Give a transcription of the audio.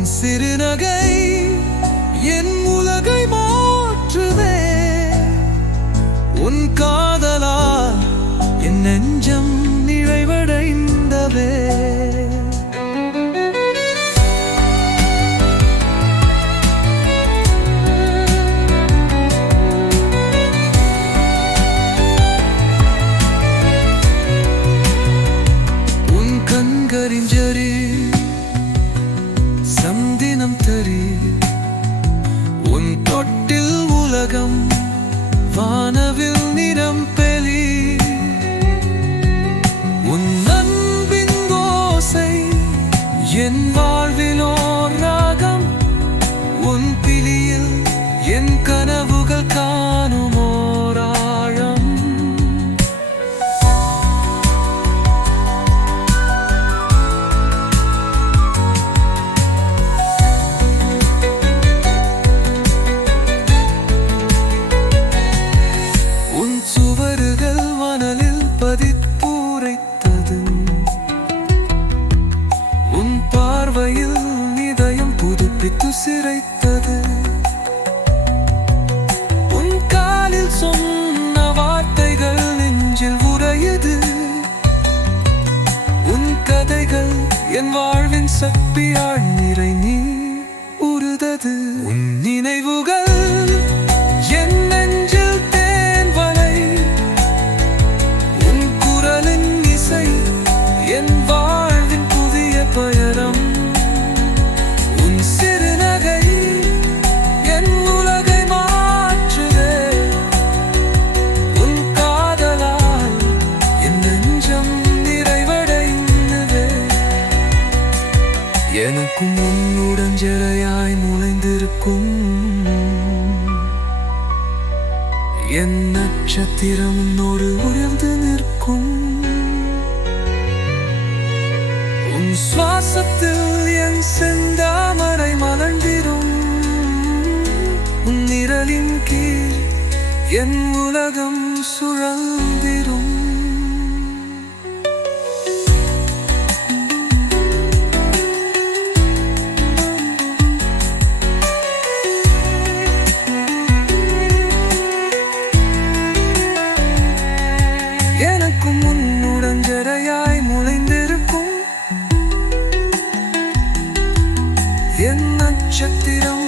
உன் சிறுநகை என் உலகை மாற்றுதே. உன் காதலால் என் நெஞ்சம் நிறைவடைந்ததே. உன் கண்கரிஞ்சரி சந்தினம் தரி. உன் தொட்டில் உலகம் வானவில் நிறம் பெலி. உன் அன்பின் ஓசை என் வாழ்விலோர் ராகம். உன் பிழியில் என் கனவுகள் காணும் ஓர் ஆழம். உன் சுவர்கள் மணலில் பதிப்புரைத்தது. உன் பார்வையில் இதயம் புதுப்பித்து சிரைத்தது. உன் காலில் சொன்ன வார்த்தைகள் நெஞ்சில் உறையுது. உன் கதைகள் என் வாழ்வின் சக்தியால் நிறை நீ உருதது. உன் நினைவுகள் என் நெஞ்சில் தேன் வலை. உன் குரலின் இசை என் வாழ்வின் புதிய பயணம். உன் சிறுநகை என் உலகை மாற்றுதே. உன் காதலால் என் நெஞ்சம் நிறைவடைந்ததே. எனக்கும் உன்னுடன் ஜரையாய் நுழைந்திருக்கும் என் நட்சத்திரம் உன்னோடு உயர்ந்து நிற்கும். உன் சுவாசத்தில் என் செந்தாமரை மலர்ந்திடும். உன் நிழலின் கீழ் என் உலகம் சுழந்திடும். எனக்கும் உன்னுடன் ஜரையாய் முளைந்திருக்கும் என் நட்சத்திரம்